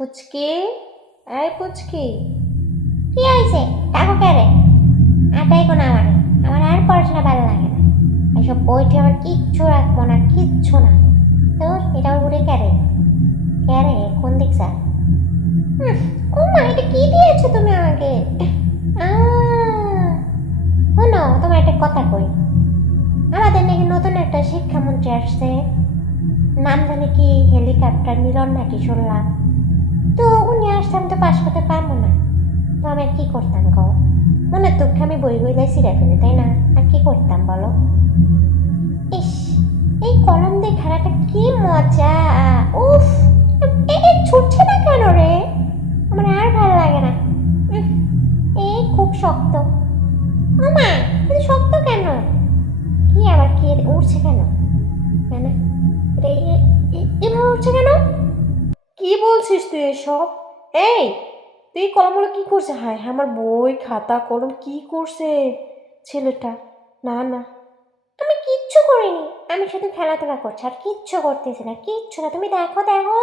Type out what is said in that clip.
পুচকি, এই পুচকি। কি হয়েছে? ডাকো কে রে? আটাই কোন আমারে, আমার আর পড়াশোনা ভালো লাগে না। এইসব বইটি আমার কিচ্ছু রাখবো না, কিচ্ছু না। তোর এটা ওর বুড়ি কে রে? কে রে? কোন দিক যা? ও মা, এটা কি দিয়েছো তুমি আমাকে? শোনো, তোমার একটা কথা কই। আমাদের নাকি নতুন একটা শিক্ষামন্ত্রী আসছে, নাম জানি কি হেলিকপ্টার মিলন নাকি শুনলাম। তো উনি আসতে আমি তো পাশ করতে পারবো না। তো আমি আর কি করতাম গো? মনের দুঃখে আমি বই বই লাই ছিঁড়ে ফেলি, তাই না? আর কি করতাম বলো? ইস, এই কলম দিয়ে খেলাটা কি মজা! উফ, এই ছুটছে না কেন রে? আমার আর ভালো লাগে না। এই খুব শক্ত। ও মা, এত শক্ত কেন? কি আবার কি উঠছে কেন? কেন এভাবে উঠছে কেন? কি বলছিস তুই এসব? এই, তুই এই কলমগুলো কি করছে? হায় হায়, আমার বই খাতা কলম কি করছে ছেলেটা? না না। আমি কিচ্ছু করিনি, আমি শুধু খেলাধুলা করছি আর কিচ্ছু করতেছি না, কিচ্ছু না। তুমি দেখো দেখো।